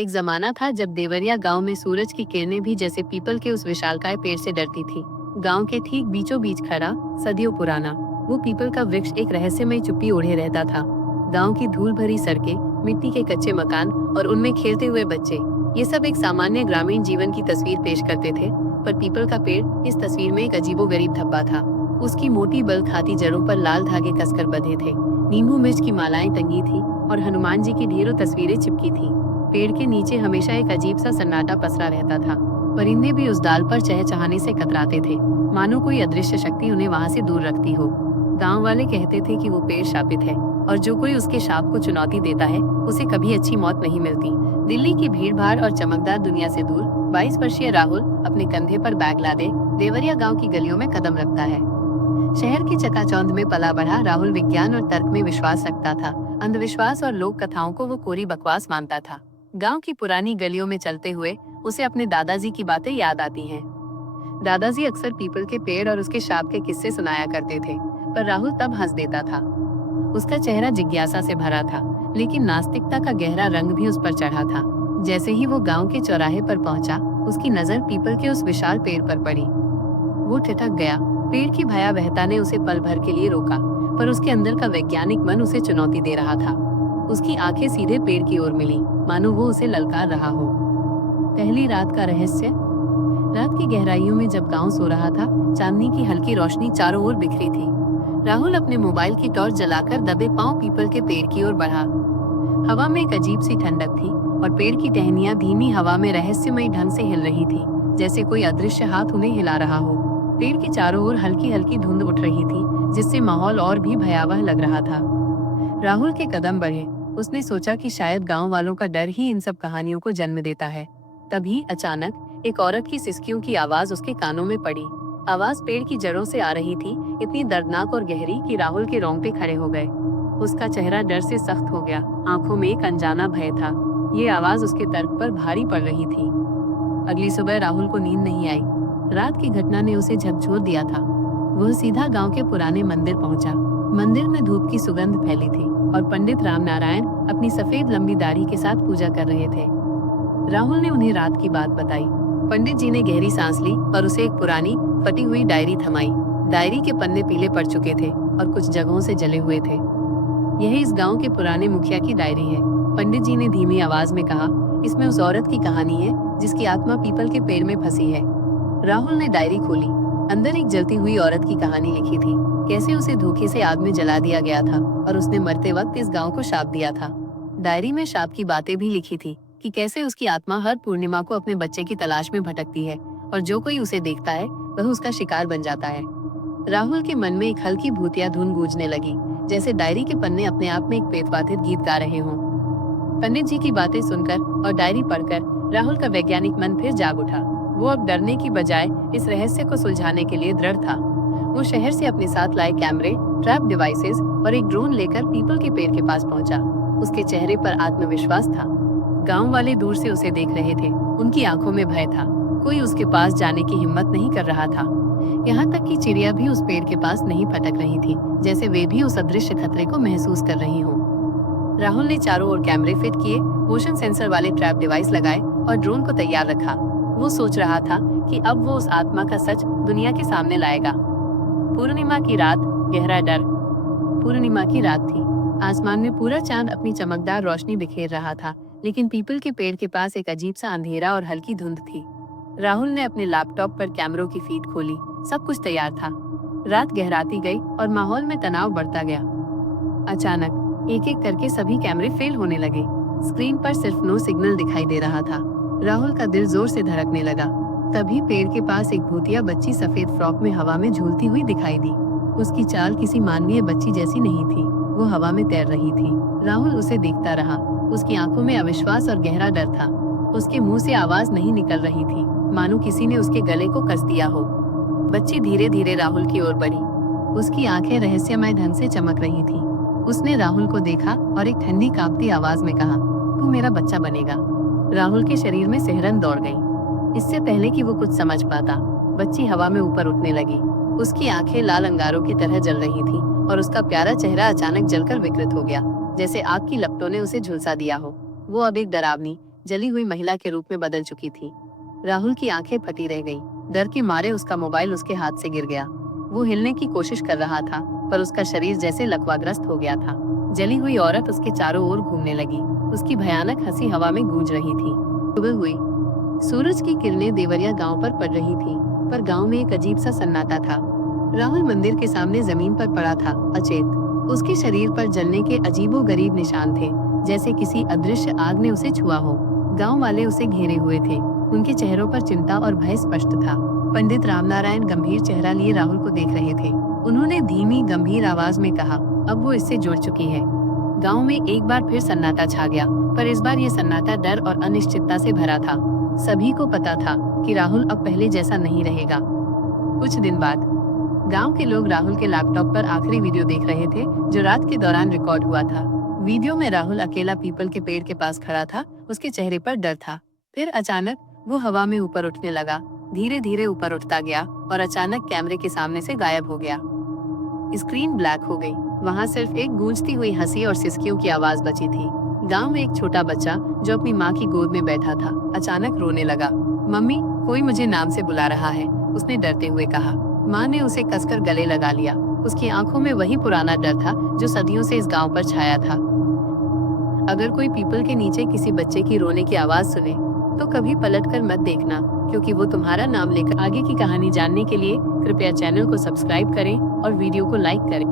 एक जमाना था जब देवरिया गांव में सूरज की किरणें भी जैसे पीपल के उस विशालकाय पेड़ से डरती थी। गांव के ठीक बीचों बीच खड़ा, सदियों पुराना, वो पीपल का वृक्ष एक रहस्यमय चुप्पी ओढ़े रहता था। गांव की धूल भरी सड़कें, मिट्टी के कच्चे मकान और उनमें खेलते हुए बच्चे, ये सब एक सामान्य ग्रामीण जीवन की तस्वीर पेश करते थे। पर पीपल का पेड़ इस तस्वीर में एक अजीबोगरीब धब्बा था। उसकी मोटी बल खाती जड़ों पर लाल धागे कसकर बंधे थे, नींबू मिर्च की मालाएं टंगी थी और हनुमान जी की ढेरों तस्वीरें चिपकी थी। पेड़ के नीचे हमेशा एक अजीब सा सन्नाटा पसरा रहता था। परिंदे भी उस डाल पर चहचहाने से कतराते थे, मानो कोई अदृश्य शक्ति उन्हें वहां से दूर रखती हो। गांव वाले कहते थे कि वो पेड़ शापित है और जो कोई उसके शाप को चुनौती देता है उसे कभी अच्छी मौत नहीं मिलती। दिल्ली की भीड़-भाड़ और चमकदार दुनिया से दूर 22 वर्षीय राहुल अपने कंधे पर बैग लादे देवरिया गांव की गलियों में कदम रखता है। शहर की चकाचौंध में पला बढ़ा राहुल विज्ञान और तर्क में विश्वास रखता था। अंधविश्वास और लोक कथाओं को वो कोरी बकवास मानता था। गांव की पुरानी गलियों में चलते हुए उसे अपने दादाजी की बातें याद आती हैं। दादाजी अक्सर पीपल के पेड़ और उसके शाप के किस्से सुनाया करते थे, पर राहुल तब हंस देता था। उसका चेहरा जिज्ञासा से भरा था, लेकिन नास्तिकता का गहरा रंग भी उस पर चढ़ा था। जैसे ही वो गांव के चौराहे पर पहुंचा, उसकी नजर पीपल के उस विशाल पेड़ पर पड़ी। वो ठिठक गया। पेड़ की भयावहता ने उसे पल भर के लिए रोका, पर उसके अंदर का वैज्ञानिक मन उसे चुनौती दे रहा था। उसकी आंखें सीधे पेड़ की ओर मिली, मानो वो उसे ललकार रहा हो। पहली रात का रहस्य। रात की गहराइयों में जब गांव सो रहा था, चांदनी की हल्की रोशनी चारों ओर बिखरी थी। राहुल अपने मोबाइल की टॉर्च जलाकर दबे पांव पीपल के पेड़ की ओर बढ़ा। हवा में एक अजीब सी ठंडक थी और पेड़ की टहनियां धीमी हवा में रहस्यमय ढंग से हिल रही थी, जैसे कोई अदृश्य हाथ उन्हें हिला रहा हो। पेड़ के चारों ओर हल्की हल्की धुंध उठ रही थी, जिससे माहौल और भी भयावह लग रहा था। राहुल के कदम बढ़े। उसने सोचा कि शायद गांव वालों का डर ही इन सब कहानियों को जन्म देता है। तभी अचानक एक औरत की सिसकियों की आवाज उसके कानों में पड़ी। आवाज पेड़ की जड़ों से आ रही थी, इतनी दर्दनाक और गहरी कि राहुल के रोंगटे खड़े हो गए। उसका चेहरा डर से सख्त हो गया, आंखों में एक अनजाना भय था। ये आवाज उसके तर्क पर भारी पड़ रही थी। अगली सुबह राहुल को नींद नहीं आई। रात की घटना ने उसे झकझोर दिया था। वह सीधा गांव के पुराने मंदिर पहुंचा। मंदिर में धूप की सुगंध फैली थी और पंडित राम नारायण अपनी सफेद लंबी दाढ़ी के साथ पूजा कर रहे थे। राहुल ने उन्हें रात की बात बताई। पंडित जी ने गहरी सांस ली और उसे एक पुरानी फटी हुई डायरी थमाई। डायरी के पन्ने पीले पड़ चुके थे और कुछ जगहों से जले हुए थे। यह इस गांव के पुराने मुखिया की डायरी है, पंडित जी ने धीमी आवाज में कहा। इसमें उस औरत की कहानी है जिसकी आत्मा पीपल के पेड़ में फंसी है। राहुल ने डायरी खोली। अंदर एक जलती हुई औरत की कहानी लिखी थी, कैसे उसे धोखे से आग में जला दिया गया था और उसने मरते वक्त इस गांव को शाप दिया था। डायरी में शाप की बातें भी लिखी थी कि कैसे उसकी आत्मा हर पूर्णिमा को अपने बच्चे की तलाश में भटकती है और जो कोई उसे देखता है वह उसका शिकार बन जाता है। राहुल के मन में एक हल्की भूतिया धुन गूंजने लगी, जैसे डायरी के पन्ने अपने आप में एक प्रेतवाधित गीत गा रहे हों। पंडित जी की बातें सुनकर और डायरी पढ़कर राहुल का वैज्ञानिक मन फिर जाग उठा। वो अब डरने की बजाय इस रहस्य को सुलझाने के लिए दृढ़ था। वो शहर से अपने साथ लाए कैमरे, ट्रैप डिवाइसेस और एक ड्रोन लेकर पीपल के पेड़ के पास पहुंचा। उसके चेहरे पर आत्मविश्वास था। गांव वाले दूर से उसे देख रहे थे, उनकी आंखों में भय था। कोई उसके पास जाने की हिम्मत नहीं कर रहा था। यहाँ तक कि चिड़िया भी उस पेड़ के पास नहीं फटक रही थी, जैसे वे भी उस अदृश्य खतरे को महसूस कर रही हों। राहुल ने चारों ओर कैमरे फिट किए, मोशन सेंसर वाले ट्रैप डिवाइस लगाए और ड्रोन को तैयार रखा। वो सोच रहा था कि अब वो उस आत्मा का सच दुनिया के सामने लाएगा। पूर्णिमा की रात, गहरा डर। पूर्णिमा की रात थी। आसमान में पूरा चांद अपनी चमकदार रोशनी बिखेर रहा था, लेकिन पीपल के पेड़ के पास एक अजीब सा अंधेरा और हल्की धुंध थी। राहुल ने अपने लैपटॉप पर कैमरों की फीड खोली। सब कुछ तैयार था। रात गहराती गई और माहौल में तनाव बढ़ता गया। अचानक एक एक करके सभी कैमरे फेल होने लगे। स्क्रीन पर सिर्फ नो सिग्नल दिखाई दे रहा था। राहुल का दिल जोर से धड़कने लगा। तभी पेड़ के पास एक भूतिया बच्ची सफेद फ्रॉक में हवा में झूलती हुई दिखाई दी। उसकी चाल किसी मानवीय बच्ची जैसी नहीं थी, वो हवा में तैर रही थी। राहुल उसे देखता रहा। उसकी आंखों में अविश्वास और गहरा डर था। उसके मुंह से आवाज नहीं निकल रही थी, मानो किसी ने उसके गले को कस दिया हो। बच्ची धीरे धीरे राहुल की ओर बढ़ी। उसकी आंखें रहस्यमय ढंग से चमक रही थी। उसने राहुल को देखा और एक ठंडी कांपती आवाज में कहा, तू मेरा बच्चा बनेगा। राहुल के शरीर में सिहरन दौड़ गई। इससे पहले कि वो कुछ समझ पाता, बच्ची हवा में ऊपर उठने लगी। उसकी आंखें लाल अंगारों की तरह जल रही थी और उसका प्यारा चेहरा अचानक जलकर विकृत हो गया, जैसे आग की लपटों ने उसे झुलसा दिया हो। वो अब एक डरावनी, जली हुई महिला के रूप में बदल चुकी थी। राहुल की आंखें फटी रह गईं। डर के मारे उसका मोबाइल उसके हाथ से गिर गया। वो हिलने की कोशिश कर रहा था, पर उसका शरीर जैसे लकवाग्रस्त हो गया था। जली हुई औरत उसके चारों ओर घूमने लगी। उसकी भयानक हंसी हवा में गूंज रही थी। सुबह हुई। सूरज की किरणें देवरिया गांव पर पड़ रही थी, पर गांव में एक अजीब सा सन्नाटा था। राहुल मंदिर के सामने जमीन पर पड़ा था, अचेत। उसके शरीर पर जलने के अजीबोगरीब निशान थे, जैसे किसी अदृश्य आग ने उसे छुआ हो। गांव वाले उसे घेरे हुए थे। उनके चेहरों पर चिंता और भय स्पष्ट था। पंडित रामनारायण गंभीर चेहरा लिए राहुल को देख रहे थे। उन्होंने धीमी गंभीर आवाज में कहा, अब वो इससे जुड़ चुकी है। गांव में एक बार फिर सन्नाटा छा गया, पर इस बार ये सन्नाटा डर और अनिश्चितता से भरा था। सभी को पता था कि राहुल अब पहले जैसा नहीं रहेगा। कुछ दिन बाद गांव के लोग राहुल के लैपटॉप पर आखिरी वीडियो देख रहे थे, जो रात के दौरान रिकॉर्ड हुआ था। वीडियो में राहुल अकेला पीपल के पेड़ के पास खड़ा था। उसके चेहरे पर डर था। फिर अचानक वो हवा में ऊपर उठने लगा। धीरे धीरे ऊपर उठता गया और अचानक कैमरे के सामने से गायब हो गया। स्क्रीन ब्लैक हो गई। वहाँ सिर्फ एक गूंजती हुई हंसी और सिसकियों की आवाज बची थी। गांव में एक छोटा बच्चा जो अपनी माँ की गोद में बैठा था, अचानक रोने लगा। मम्मी, कोई मुझे नाम से बुला रहा है, उसने डरते हुए कहा। माँ ने उसे कसकर गले लगा लिया। उसकी आंखों में वही पुराना डर था जो सदियों से इस गांव पर छाया था। अगर कोई पीपल के नीचे किसी बच्चे की रोने की आवाज सुने, तो कभी पलटकर मत देखना, क्योंकि वो तुम्हारा नाम लेकर आगे की कहानी जानने के लिए कृपया चैनल को सब्सक्राइब करें और वीडियो को लाइक करें।